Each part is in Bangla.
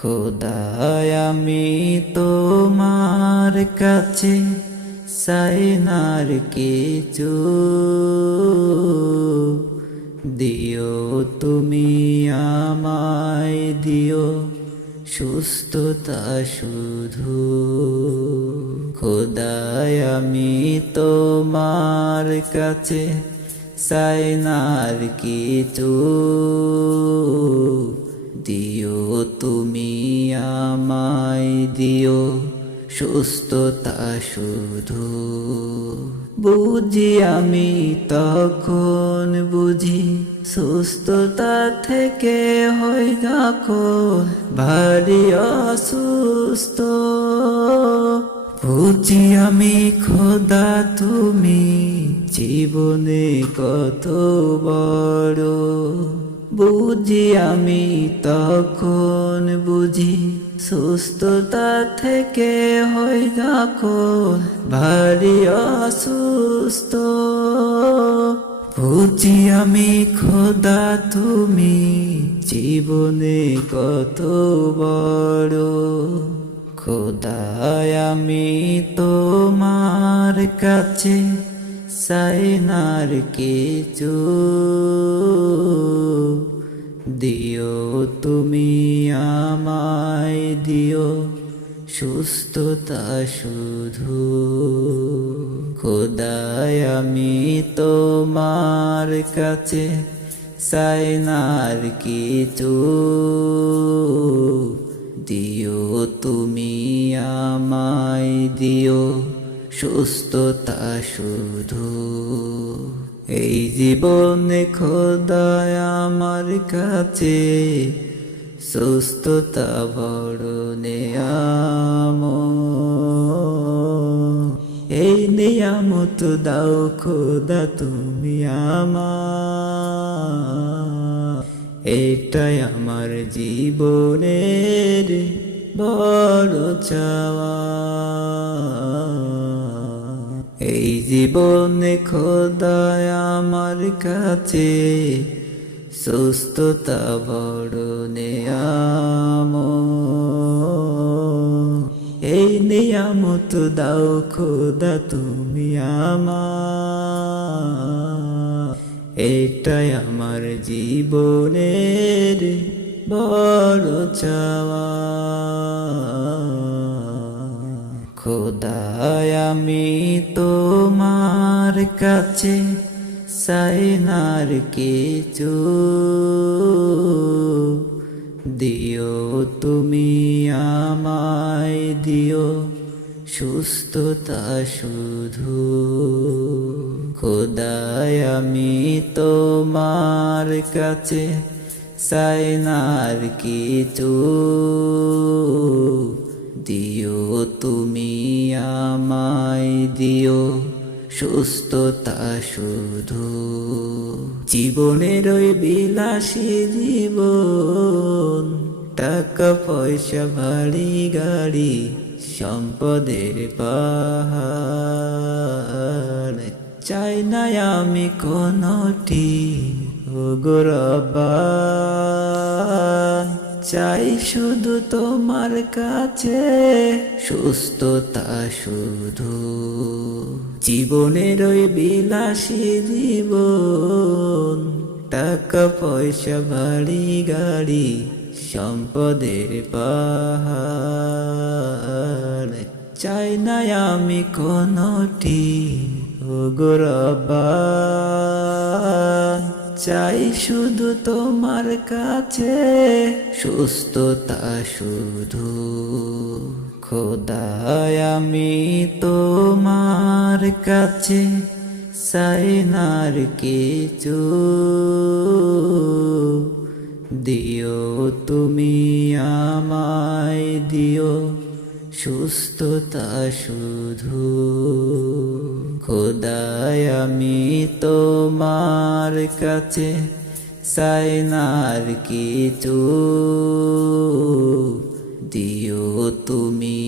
খোদায় আমি তোমার কাছে চাই না আর কিছু, দিও তুমি আমায় দিও সুস্থতা শুধু। খোদায় আমি তোমার কাছে চাই না আর কিছু, দিও তুমি আমায় দিও সুস্থতা শুধু। বুঝি আমি তখন বুঝি সুস্থতা থেকে হই যখন ভারী অসুস্থ। বুঝি আমি খোদা তুমি জীবনে কত বড়, বুঝি আমি তখন বুঝি সুস্থতা থেকে হই যখন ভারী অসুস্থ। বুঝি আমি খোদা তুমি জীবনে কত বড়। খোদায় আমি তোমার কাছে চাই না আর কিছু, দিও তুমি আমায় দিও সুস্থতা শুধু। খোদায় আমি তোমার কাছে চাই না আর কিছু, দিও তুমি আমায় দিও সুস্থতা শুধু। এই জীবনে খোদায় আমার কাছে সুস্থতা বড় নেয়ামত। এই নিয়ামত দাও খোদা তুমি আমার, এটাই আমার জীবনের বড় চাওয়া। এই জীবনে খোদায় আমার কাছে সুস্থতা বড় নেয়ামত। এই নিয়ামত দাও খোদা তুমি আমার, এটাই আমার জীবনের বড় চাওয়া। খোদায় আমি তোমার কাছে চাই না আর কিছু, দিও তুমি আমায় দিও সুস্থতা শুধু। খোদায় আমি তোমার কাছে চাই না আর কিছু, দিও তুমি আমায় দিও সুস্থতা শুধু। জীবনের ওই বিলাসী জীবন, টাকা পয়সা বাড়ি গাড়ি সম্পদের পাহাড়, চাই না আমি কোনটি ও গো রব্বা, চাই শুধু তোমার কাছে সুস্থতা শুধু। জীবনের ওই বিলাসী জীবন, টাকা পয়সা বাড়ি গাড়ি সম্পদের পাহাড়, চাই না আমি কোনটি ও গো রব্বা, চাই শুধু তোমার কাছে সুস্থতা শুধু। খোদায় আমি তোমার কাছে চাই না আর কিছু, দিও তুমি আমায় দিও সুস্থতা শুধু। খোদায় আমি তোমার কাছে চাই না আর কিছু, দিও তুমি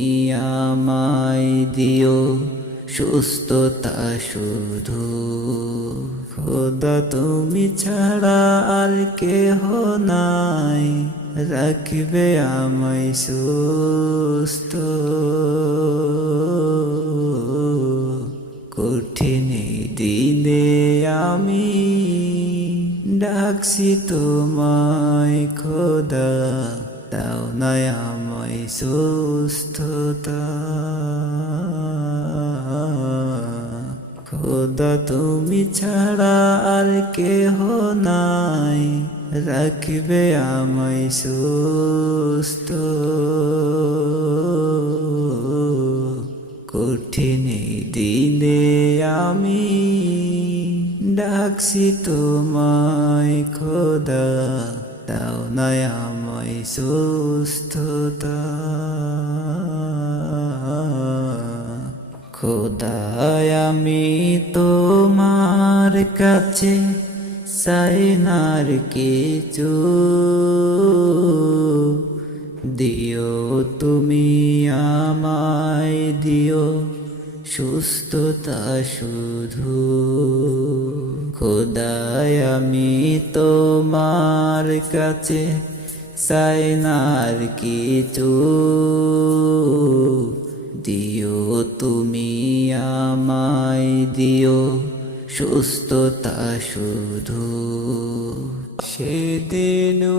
আমায় দিও সুস্থতা শুধু। খোদা তুমি ছাড়া আর কেহ নাই, রাখবে আমায় সুস্থ। কঠিন দিনে আমি ডাকছি তোমায় খোদা, দাও না আমায় সুস্থতা। খোদা তুমি ছাড়া আর কেহ নাই, রাখবে আমায় সুস্থ। কঠিন দিনে আমি ডাকছি তোমায় খোদা, দাও না আমায় সুস্থতা। খোদা আমি তোমার কাছে চাই না আর কিছু, দিও তুমি আমায় দিও সুস্থতা শুধু। খোদা আমি তোমার কাছে চাই না আর কিছু, দিও তুমি আমায় দিও সুস্থতা শুধু। সেদিনও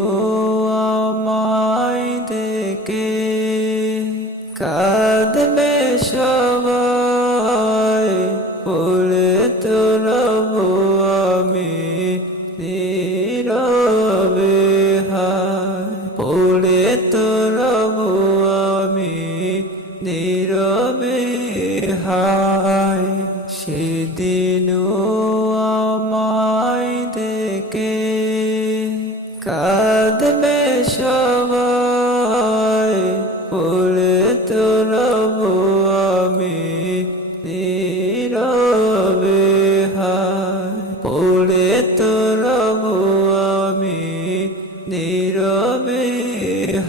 আমায় দেখে কাঁদবে সবাই, পড়ে তো রব আমি নীরবে হায়, পড়ে তো রব আমি নীরবে হায়। সেদিনও আমায় দেখে কাঁদবে সবাই, পড়ে তো রব আমি নীরবে হায়, পড়ে তো রব আমি নীরবে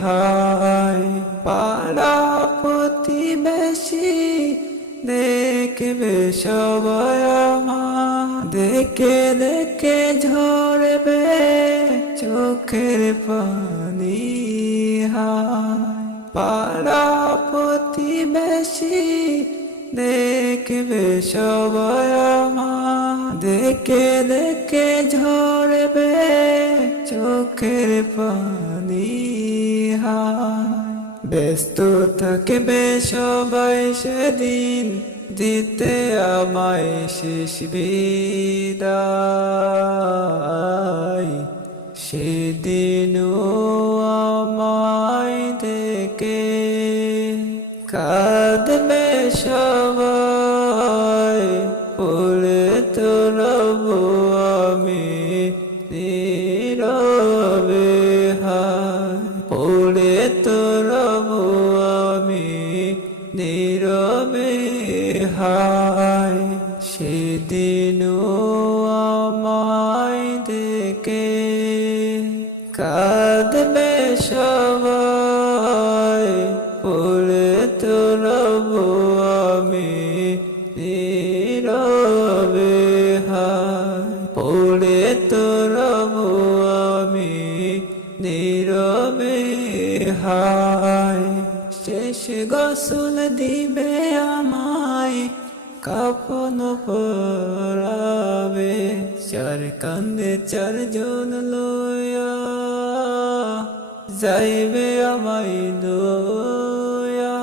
হায়। পাড়া প্রতিবেশী দেখবে সবাই আমার, দেখে দেখে ঝরবে চোখের পানি হায়। পাড়া প্রতিবেশী দেখবে সবাই আমার, দেখে দেখে ঝরবে চোখের পানি হায়। ব্যস্ত থাকবে সবাই সেদিন, দিতে আমায় শেষ বিদায়। সেদিনও আমায় দেখে কাঁদবে সবাই, পড়ে তো রব আমি নীরবে হায়, পড়ে তো রব আমি নীরবে হায়। সেদিনও আমায় দেখে কাঁদবে সবাই, পড়ে তো রব আমি নীরবে হায়, পড়ে তো রব আমি নীরবে হায়। শেষ গোসল দিবে আমায়, কাফন পরাবে, চার কান্দে চারজন লইয়া যাইবে আমায় লইয়া।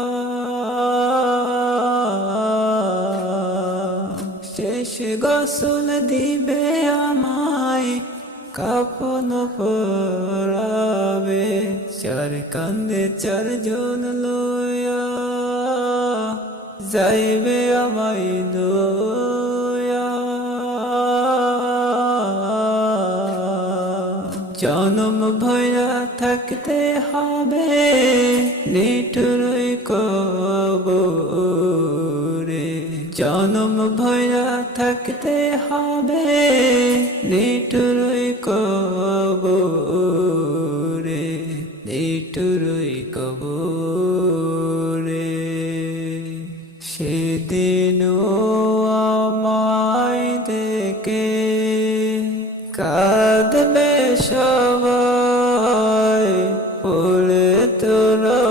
শেষ গোসল দিবে আমায়, কাফন পরাবে, চার কান্দে চারজন লইয়া যাইবে আমায় লইয়া। জনম ভয়া থাকতে হবে নিঠুরই কবরে, জনম ভয়া থাকতে হবে নিঠুরই কবরে, নিঠুরই কবরে। সেদিনও আমায় দেখে কাঁদবে সবাই,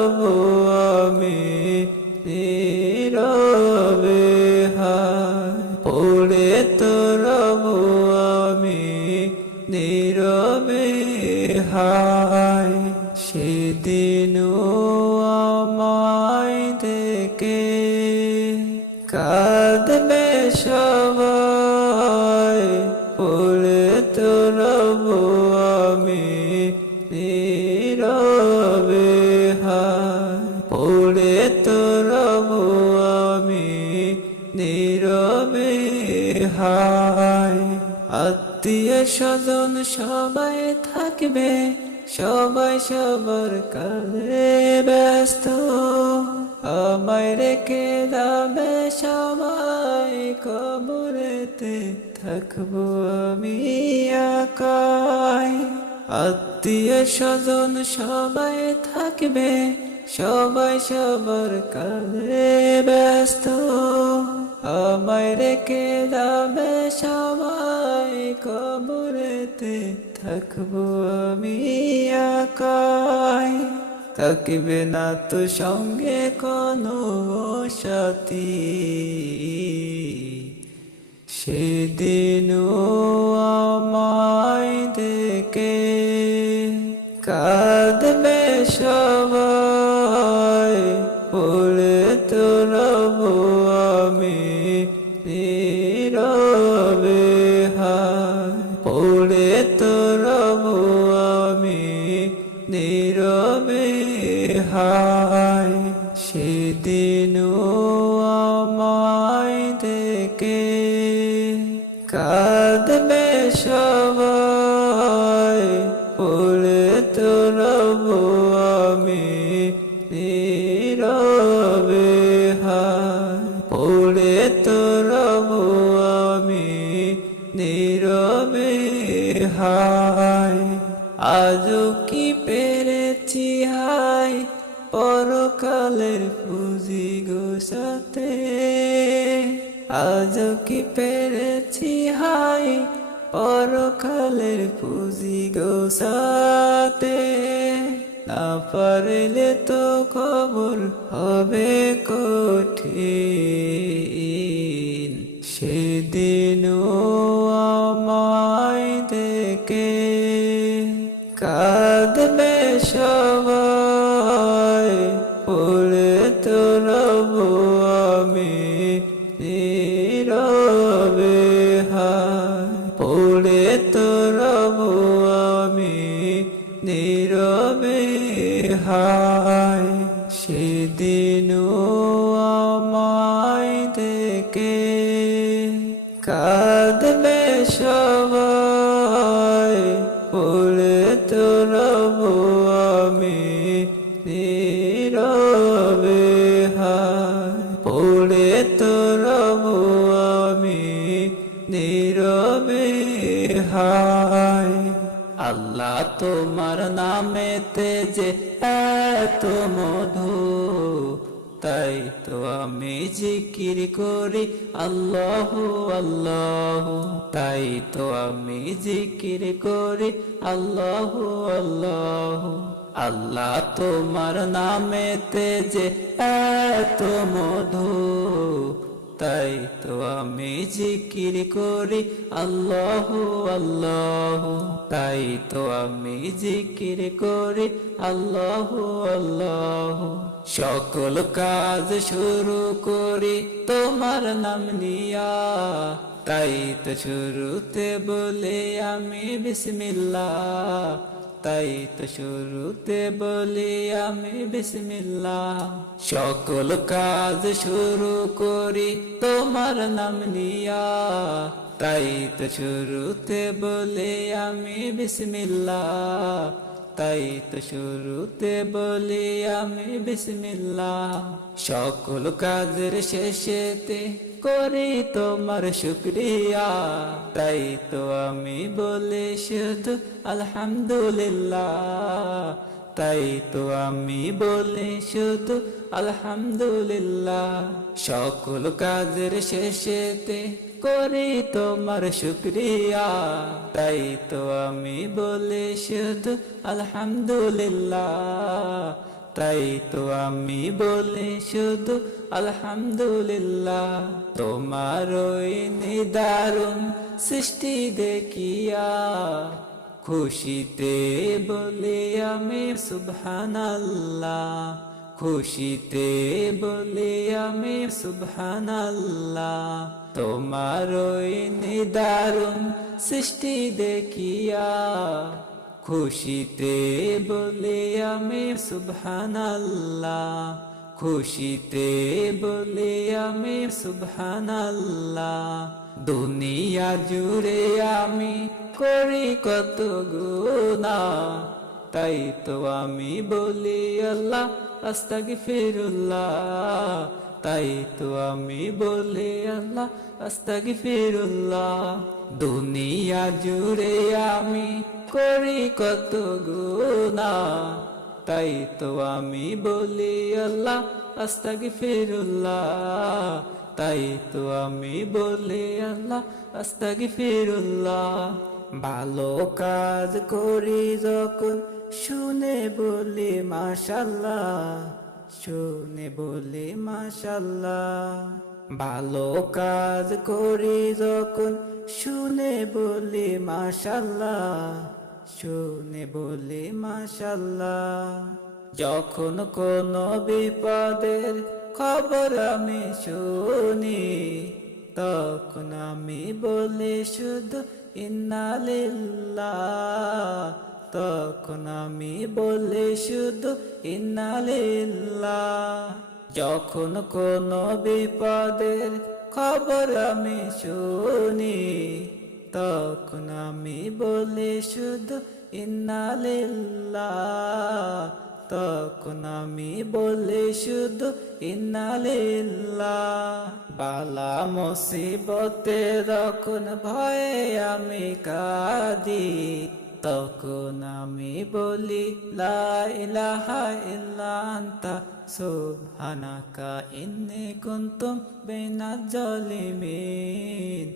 রব আমি নীরবে হায় পড়ে তো রব আমি নীরবে হায় সেদিনও আমায় দেখে কাঁদবে সবাই পড়ে তো রব আমি নীরবে হায় পড়ে তো রব আমি নীরবে হায় আত্মীয় স্বজন সবাই থাকবে সবাই সবার কাজে ব্যস্ত আমায় রেখে যাবে সবাই কবরেতে থাকবো আমি একাই আত্মীয় স্বজন সবাই থাকবে সবাই সবার কাজে ব্যস্ত আমায় রেখে যাবে সবাই কবরেতে থাকবো আমি একাই থাকিবে না তো সঙ্গে কোনো সাথী সেদিনও আমায় দেখে কাঁদবে সবাই পড়ে তো রব আমি নীরবে হায় পড়ে তো রব আমি নীরবে হায় সেদিনও আমায় দেখে কাঁদবে সবাই পড়ে তো রব আমি নীরবে হায় পড়ে তো রব আমি নীরবে হায় আজও কি পেরেছি হায় পরকালের পুঁজি গোছাতে আজও কি পেরেছি হায় পরকালের পুঁজি গোছাতে না পারলে তো কবর হবে কঠিন সেদিনও আমায় দেখে কাঁদবে সবাই পড়ে তো রব আমি নীরবে হায় পড়ে তো রব আমি নীরবে হায় সেদিনও আমায় দেখে কাঁদবে সবাই পড়ে তো রব আমি নীরবে হায় পড়ে তো রব আমি নীরবে হায় আল্লাহ তোমার নামেতে যে এত মধু তাই তো আমি জিকির করি আল্লাহ আল্লাহ তাই তো আমি জিকির করি আল্লাহ আল্লাহ আল্লাহ তোমার নামেতে যে এত মধু তাই তো আমি জিকির করি আল্লাহ আল্লাহ তাই তো আমি জিকির করি আল্লাহ আল্লাহ সকল কাজ শুরু করি তোমার নাম নিয়া তাই তো শুরুতে বলে আমি বিসমিল্লাহ তাই তো শুরুতে বলি আমি বিসমিল্লাহ সকল কাজ শুরু করি তোমার নাম নিয়া তাই তো শুরুতে বলি আমি বিসমিল্লাহ তাই তো শুরুতে বলি আমি বিসমিল্লাহ সকল কাজের শেষেতে করি তোমার শুকরিয়া তাই তো আমি বলি শুধু আলহামদুলিল্লাহ তাই তো আমি বলি শুধু আলহামদুলিল্লাহ সকল কাজের শেষেতে করি তোমার শুকরিয়া তাই তো আমি বলি শুধু আলহামদুলিল্লাহ তাই তো আমি বলি শুধু আলহামদুলিল্লাহ। তোমার ওই নিদারুণ সৃষ্টি দেখিয়া খুশিতে বলি আমি সুবহানাল্লাহ, খুশিতে বলি আমি সুবহানাল্লাহ। তোমার ওই নিদারুণ সৃষ্টি দেখিয়া খুশিতে বলি আমি সুবহানাল্লাহ, খুশিতে বলি আমি সুবহানাল্লাহ। দুনিয়া জুড়ে আমি করি কত গুনাহ, তাই তো আমি বলি আল্লাহ আস্তাগফিরুল্লাহ, তাই তো আমি বলি আল্লাহ আস্তাগফিরুল্লাহ। দুনিয়া জুড়ে আমি করি কত গুনাহ, তাই তো আমি বলি আল্লাহ আস্তাগফিরুল্লাহ, তাই তো আমি বলি আল্লাহ আস্তাগফিরুল্লাহ। ভালো কাজ করি যখন শুনে বলি মাশাআল্লাহ, শুনে বলি মাশাআল্লাহ। ভালো কাজ করি যখন শুনে বলি মাশাআল্লাহ, শুনে বলি মাশাআল্লাহ। যখন কোনো বিপদের খবর আমি শুনি, তখন আমি বলি শুধু ইন্না লিল্লাহ, তখন আমি বলি শুধু ইন্না লিল্লাহ। যখন কোনো বিপদের খবর আমি শুনি, তখন আমি বলি শুধু ইন্না লিল্লাহ, তখন আমি বলি শুধু ইন্না লিল্লাহ। বালা মুসিবতে যখন ভয়ে আমি কাঁদি, তখন আমি বলি লা ইলাহা ইল্লা আনতা সুবহানাকা ইন্নী কুনতু মিনাজ জালিমিন,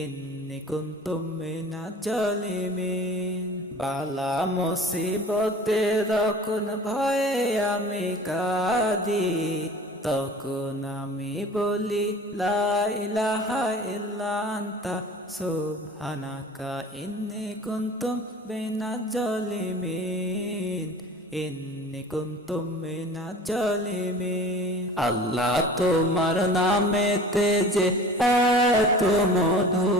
ইন্নী কুনতু মিনাজ জালিমিন। বালা মুসিবতে যখন ভয়ে আমি কাঁদি, তখন আমি বলি লা ইলাহা ইল্লা আনতা সুবহানাকা ইন্নী কুনতু মিনাজ জালিমিন, ইন্নী কুনতু মিনাজ জালিমিন। আল্লাহ তোমার নামেতে যে এত মধু,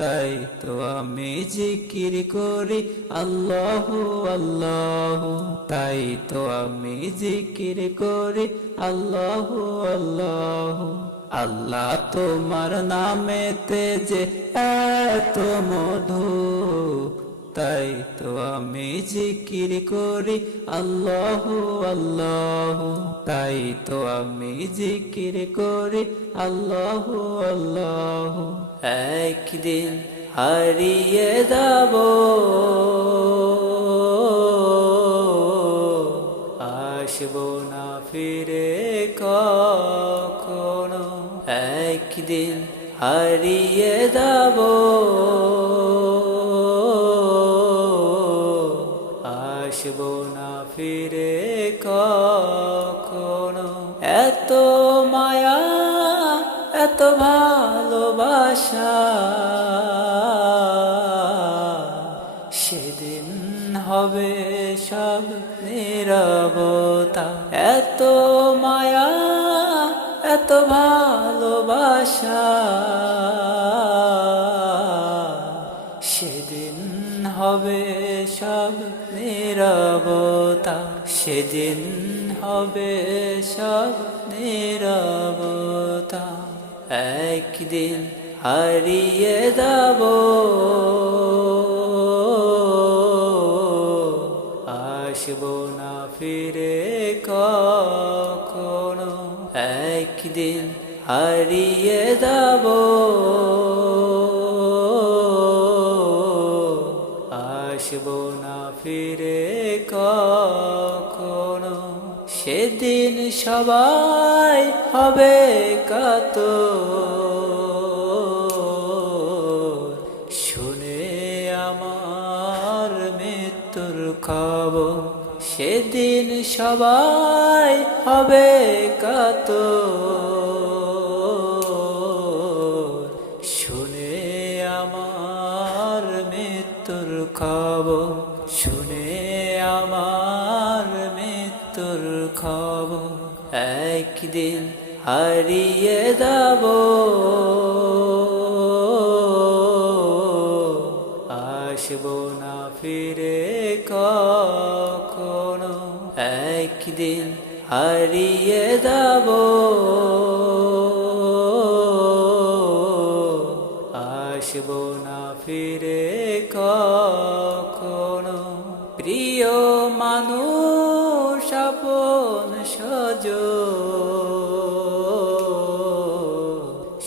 তাই তো আমি জিকির করি আল্লাহু আল্লাহু, তাই তো আমি জিকির করি আল্লাহু আল্লাহু। আল্লাহ তোমার নামেতে যে এত মধু, তাই তো আমি জিকির করি আল্লাহু আল্লাহু, তাই তো আমি জিকির করি আল্লাহু আল্লাহু। একদিন হারিয়ে যাব, আসবো না ফিরে কখনো। একদিন হারিয়ে যাব, আসবো না ফিরে কখনো। এত মায়া এত ভালোবাসা সেদিন হবে সব নীরবতা। এত মায়া এত ভালোবাসা সেদিন হবে সব নীরবতা, সেদিন হবে সব নীরবতা। একদিন হারিয়ে যাব, আসবো না ফিরে কখনো। একদিন হারিয়ে যাব, আসবো না ফিরে কখনো। সেদিন সবাই হবে কাতর, শুনে আমার মৃত্যুর খবর। সেদিন সবাই হবে কাতর, শুনে আমার মৃত্যুর খবর, শুনে আমার মৃত্যুর খবর। একদিন হারিয়ে যাব, আসবো না ফিরে কখনো। একদিন হারিয়ে যাব, আসবো না ফিরে কখনো। প্রিয় মানুষ, আপন স্বজন,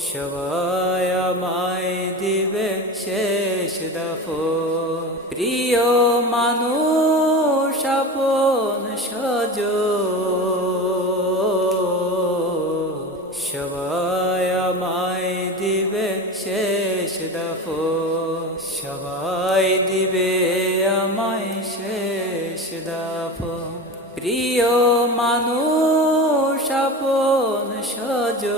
সবাই আমায় দিবে শেষ দাফন। প্রিয় মানুষ, আপন স্বজন, সবাই আমায় দিবে শেষ দাফন। সবাই দিবে আমায় শেষ দাফন। প্রিয় মানুষ, আপন স্বজন,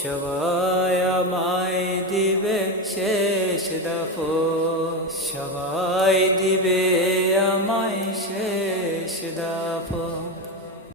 সবাই আমায় দিবে শেষ দাফন। সবাই দিবে আমায় শেষ দাফন।